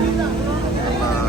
那么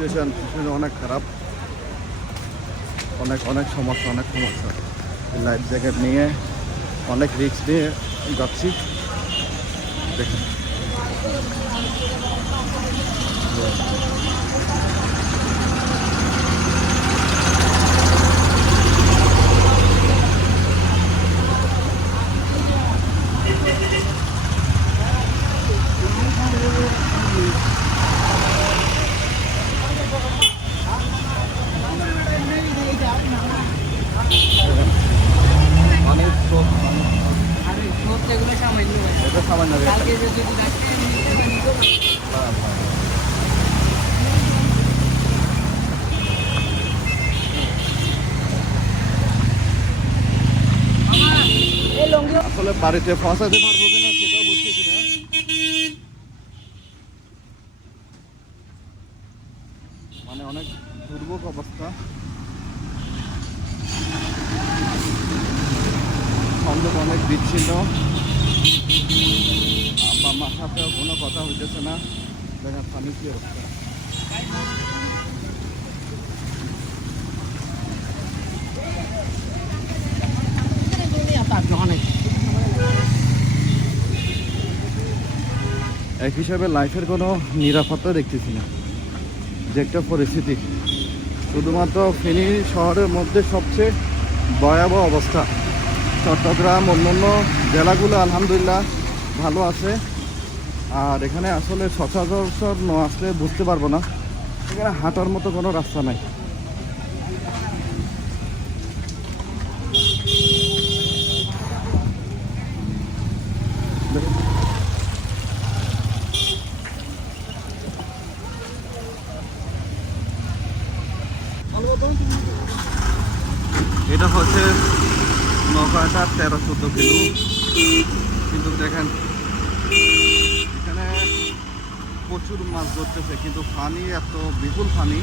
situation situation অনেক খারাপ। অনেক অনেক সমস্যা অনেক সমস্যা। লাইফ জ্যাকেট নিয়ে অনেক রিস্ক নিয়ে যাচ্ছি। দেখুন অনেক স্রোত, অনেক স্রোত। আরে স্রোত এগুলো সামান্য এটা সামান্য ব্যাপার। কালকে যদি রাখতে নিতে বা নিতে পারি। এই লঙ্গি আসলে বাড়িতে পৌঁছাতে পারব কিনা সেটাও বুঝতেছি না। মানে অনেক দুর্ভোগ অবস্থা। সংযোগ অনেক বিচ্ছিন্ন। আব্বা মার কোনো কথা হইতেছে না। দেখেন স্বামী কি অবস্থা। অনেক। এক হিসাবে লাইফের কোনো নিরাপত্তা দেখতেছি না। যে একটা পরিস্থিতি। শুধুমাত্র ফেনী শহরের মধ্যে সবচেয়ে ভয়াবহ অবস্থা। চট্টগ্রাম, অন্যান্য জেলাগুলো আলহামদুলিল্লাহ ভালো আছে। আর এখানে আসলে সচরাচর ন আসলে বুঝতে পারব না। এখানে হাঁটার মতো কোনো রাস্তা নাই এটা হচ্ছে নৌকাটা তেরো চোদ্দ কিলো কিন্তু দেখেন এখানে প্রচুর মাছ ধরতেছে, কিন্তু পানি এত, বিপুল পানি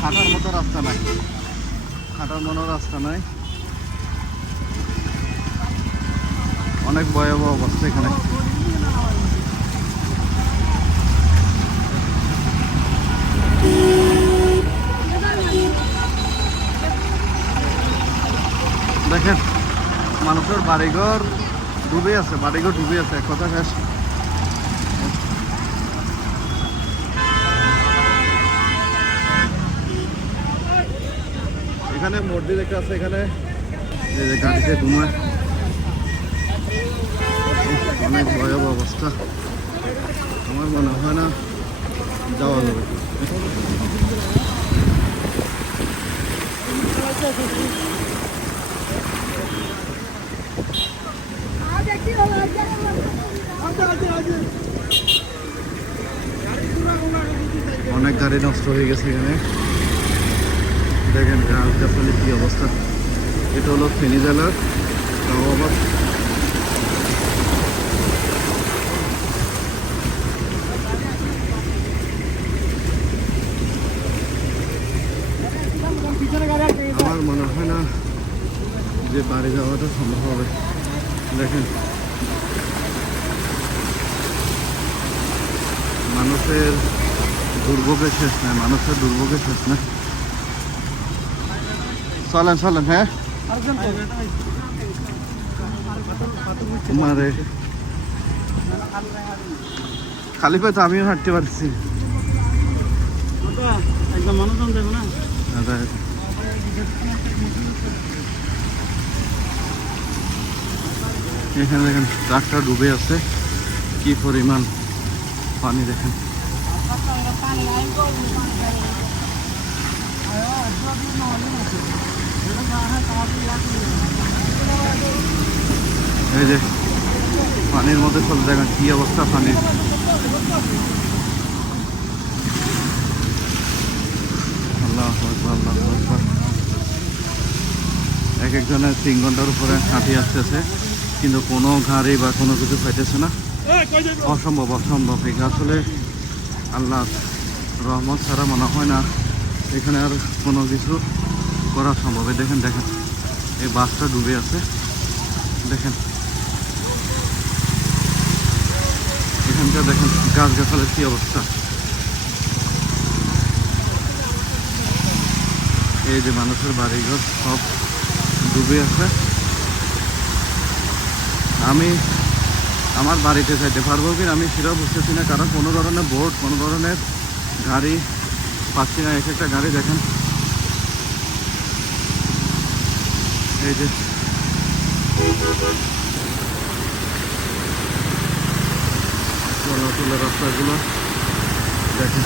হাঁটার মতো রাস্তা নাই। হাঁটার মতো রাস্তা নাই। অনেক ভয়াবহ অবস্থা এখানে। দেখেন, মানুষের বাড়িঘর ডুবে আছে, বাড়িঘর ডুবে আছে কথা শেষ। এখানে মসজিদ একটা আছে, এখানে গাড়িতে ঘুমায়। অনেক ভয়াবহ অবস্থা। আমার মনে হয় না যাওয়া যাবে অনেক গাড়ি নষ্ট হয়ে গেছে এখানে। দেখেন গাছগাছালি কি অবস্থা। এটা হলো ফেনী জেলার তাও আবার আমার মনে হয় না যে বাড়ি যাওয়াটা সম্ভব হবে। দেখেন। মানুষের দুর্ভোগের শেষ নাই, মানুষের দুর্ভোগের শেষ নাই। চলেন চলেন হ্যাঁ। মারে। খালি পায়ে তো আমিও হাঁটতে পারছি মানুষজন দেবো এখানে দেখেন, ট্রাকটা ডুবে আছে। কি পরিমাণ পানি দেখেন। এই যে, পানির মধ্যে চলে দেখেন কি অবস্থা পানির? এক একজনের তিন ঘণ্টার উপরে হাঁটি আসতেছে, কিন্তু কোনো গাড়ি বা কোনো কিছু পাইতেছে না। অসম্ভব অসম্ভব। এখানে আসলে আল্লাহ রহমত ছাড়া মনে হয় না। এখানে আর কোনো কিছু করা সম্ভব। দেখেন দেখেন। এই বাসটা ডুবে আছে। দেখেন। এখানটা দেখেন গাছ গাছালের কী অবস্থা। এই যে মানুষের বাড়িঘর, সব ডুবে আছে। আমি আমার বাড়িতে যাইতে পারব কি আমি সেটাও বুঝতেছি না, কারণ কোনো ধরনের বোর্ড কোনো ধরনের গাড়ি পাচ্ছি না, এক একটা গাড়ি দেখেন। এই যে। চলাচলের রাস্তাগুলো দেখেন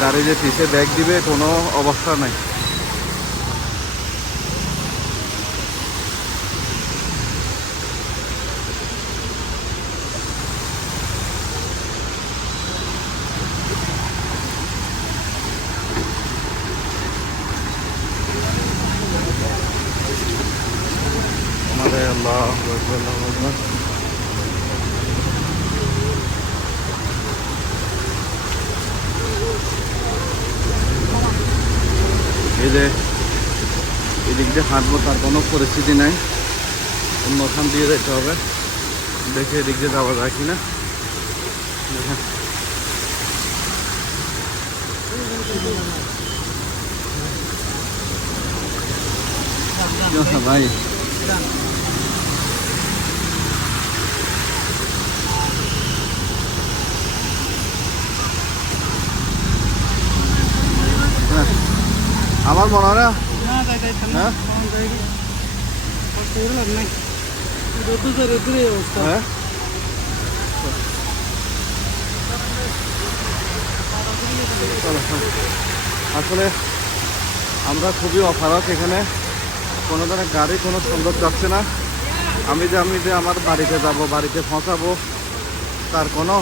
গাড়ি যে পিছে ব্যাগ দিবে কোনো অবস্থা নাই আমাদের আল্লাহ আকবার, আল্লাহু আকবার। এই যে এদিক দিয়ে হাঁটবো তার কোনো পরিস্থিতি নাই। অন্যখান দিয়ে যেতে হবে। দেখে এদিক দিয়ে যাওয়া যায় কিনা। অবস্থা ভাই। আমার মনে হয় আসলে আমরা খুবই অফারক এখানে। কোনো ধরনের গাড়ি, কোনো সুন্দর যাচ্ছে না। আমি যে আমি যে আমার বাড়িতে যাব, বাড়িতে পৌঁছাবো। তার কোনো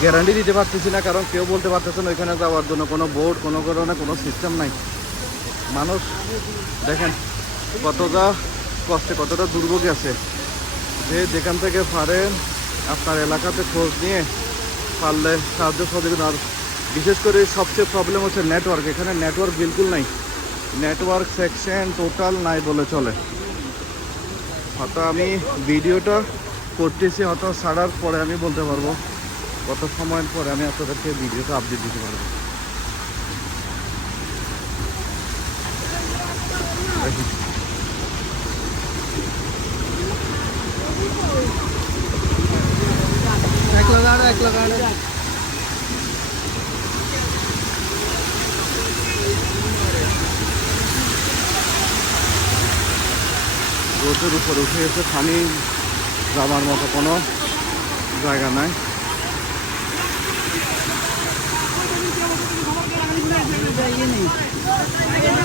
গ্যারান্টি দিতে পারতেছি না, কারণ কেউ বলতে পারতেছে না, ওইখানে যাওয়ার জন্য কোনো বোর্ড কোনো ধরনের কোনো সিস্টেম নাই। মানুষ, দেখেন কতটা কষ্টে, কতটা দুর্ভোগে আছে। যে যেখান থেকে পারেন আপনার এলাকাতে খোঁজ নিয়ে পারলে সাহায্য সহযোগিতা আর বিশেষ করে সবচেয়ে প্রবলেম হচ্ছে নেটওয়ার্ক এখানে নেটওয়ার্ক বিলকুল নাই। নেটওয়ার্ক সেকশন টোটাল নাই বলে চলে। হয়তো আমি ভিডিওটা করতেছি, হয়তো ছাড়ার পরে আমি বলতে পারব। কত সময়ের পরে আমি আপনাদেরকে ভিডিওটা আপডেট দিতে পারব। এক লাগাড় এক লাগাড় রোদের উপর উঠে এসে পানি যাবার মতো কোনো জায়গা নাই। ভাইও কত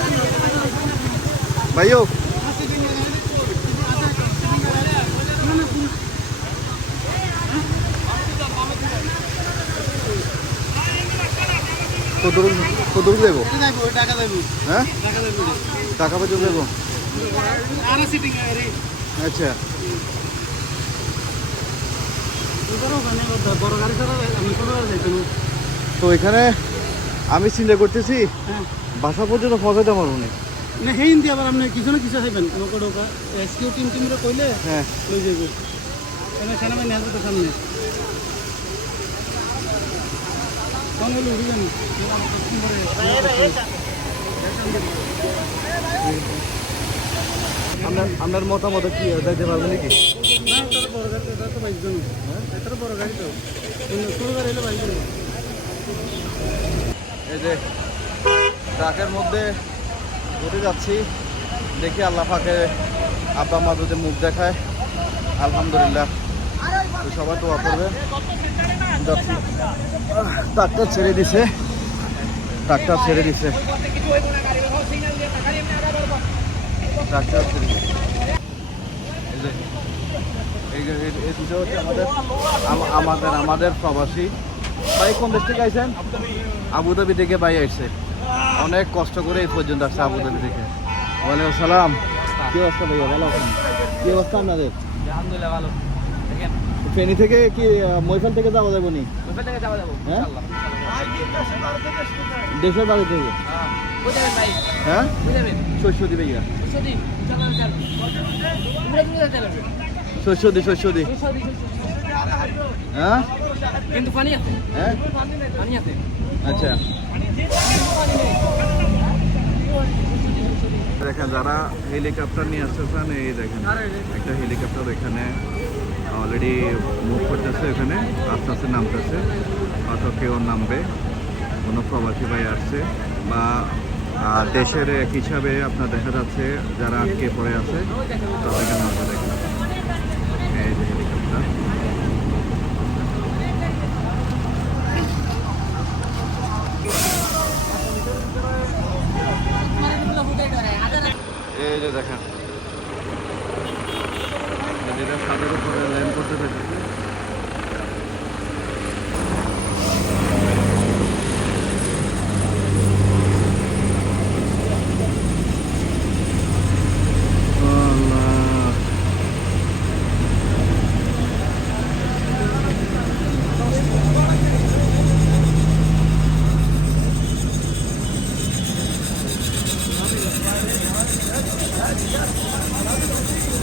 কত দেবো? হ্যাঁ? টাকা পয়সা দেবো? আচ্ছা। তো এখানে আমি চিন্তা করতেছি হ্যাঁ। বাসা পর্যন্ত পৌঁছাতে পারব না। না সেই ইন্দি আবার আপনি কিছু না কিছু খাইবেন। নৌকা ডৌকা রেস্কিউ টিম টিমরে কইলে হ্যাঁ। লই যাইব। এনে সেনা আসবে তো সামনে। কোন হলো আপনার আপনার মতামত কি যাইতে পারব নাকি? না তার বড় গাড়ি এটা তো বাইক জানো। এটা বড় গাড়ি তো। ছোট গাড়ি হলে বাইক জানো। এই যে ট্রাকের মধ্যে ঘুরে যাচ্ছি। দেখি আল্লাহ পাকে আব্বা মা যদি মুখ দেখায় আলহামদুলিল্লাহ। তো সবাই দোয়া করবে। যাচ্ছি। আহ, ছেড়ে দিছে। ট্রাকটা ছেড়ে দিছে। ছেড়ে দিছে। আমাদের আমাদের আমাদের প্রবাসী। ভাই কোন দেশ থেকে আইছেন? আবুধাবি থেকে ভাই আসছে অনেক কষ্ট করে এই পর্যন্ত আসছে আবুধাবি থেকে। ওয়ালাইকুম সালাম। কি অবস্থা ভাইয়া? ভালো আছেন? কি অবস্থা আপনাদের? আলহামদুলিল্লাহ ভালো। দেখেন। ফেনী থেকে কি মৈফাল থেকে যাওয়া যাবে নি ওইখান থেকে যাওয়া যাব হ্যাঁ? দেশের বাড়ি থেকে হ্যাঁ। হ্যাঁ? শস্যদি ভাইয়া। শস্যদি শস্যদি হ্যাঁ? কিন্তু পানি আছে? হ্যাঁ? পানি আছে। আচ্ছা। দেখেন, যারা হেলিকপ্টার নিয়ে আসতেছেন, এই দেখেন, একটা হেলিকপ্টার এখানে অলরেডি মুভ করতেছে এখানে, আস্তে আস্তে নামতেছে। হয়তো কেউ নামবে, কোনো প্রবাসী ভাই আসছে। বা দেশের এক হিসাবে আপনার দেখা যাচ্ছে, যারা আটকে পড়ে আছে, তাদেরকে নামতে দেখেন এই যে হেলিকপ্টার এই যে দেখেন যেটা সাদের উপরে ল্যান্ড করতে পেরেছে।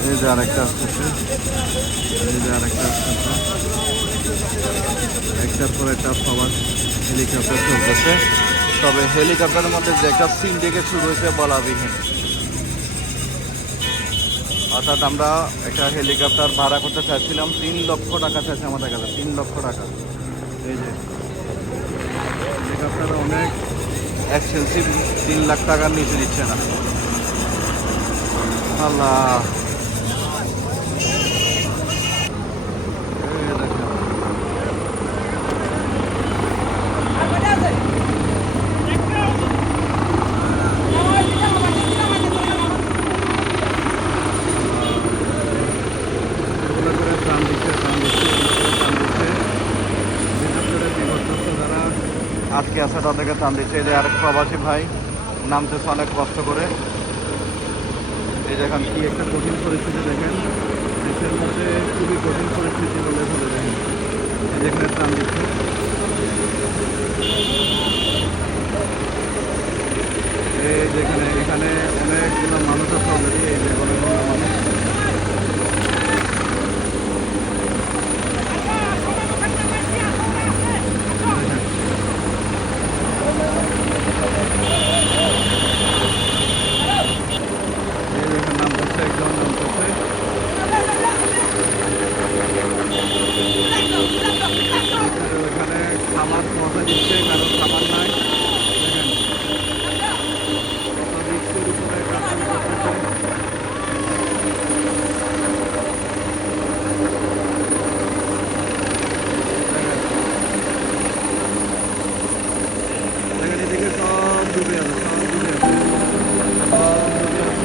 এই যে আরেকটা আসতেছে। এই যে আরেকটা আসতেছে। একটার পর একটা সবার হেলিকপ্টার চলতেছে। তবে হেলিকপ্টারের মধ্যে যে একটা সিন দেখে শুরু হয়েছে বলাবিহীন। অর্থাৎ আমরা একটা হেলিকপ্টার ভাড়া করতে চাইছিলাম তিন লক্ষ টাকা চাইছে আমাদের কাছে, তিন লক্ষ টাকা। এই যে হেলিকপ্টার অনেক এক্সপেন্সিভ তিন লাখ টাকার নিচে দিচ্ছে না। আল্লাহ এই দেখেন। এগুলো করে প্রাণ দিচ্ছে, প্রাণ দিচ্ছে, প্রাণ দিচ্ছে। বিশেষ করে বিপর্যস্ত যারা আজকে আছে তাদেরকে টান দিচ্ছে এই যে আরেক প্রবাসী ভাই নামতেছে অনেক কষ্ট করে। এই যে এখন কি একটা কঠিন পরিস্থিতি দেখেন। দেশের মধ্যে খুবই কঠিন পরিস্থিতি বলে ধরে দেখেন যেখানে টান দিচ্ছে এই যেখানে এখানে অনেকগুলো মানুষ আছে অলরেডি এই যে অনেকগুলো মানুষ এই দেখেন নাম করছে একজন নাম করছে ওখানে খাবার মজা দিচ্ছে কারও খাবার নাই দেখেন কত রিক্সের উপরে কাজ করতেছে দেখেন এদিকে সব ডুবে আছে সব ডুবে আছে সব ডুবে আছে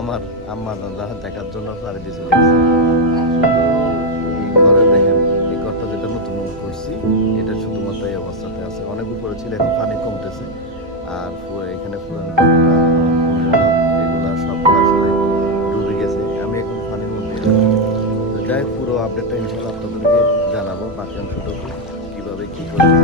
আমার আম্মা দাদা দেখার জন্য পাড়ি দিয়ে চলে গেছে ঘরে দেখেন, এই ঘরটা যেটা নতুন নতুন করছি, এটা শুধুমাত্র এই অবস্থাতে আছে। অনেক উপরে ছিল, এখন পানি কমতেছে। আর এখানে আপডেটটা ইনশাল্লাহ আপনাদেরকে জানাব, বাকি অংশটুকু কীভাবে কী দেশের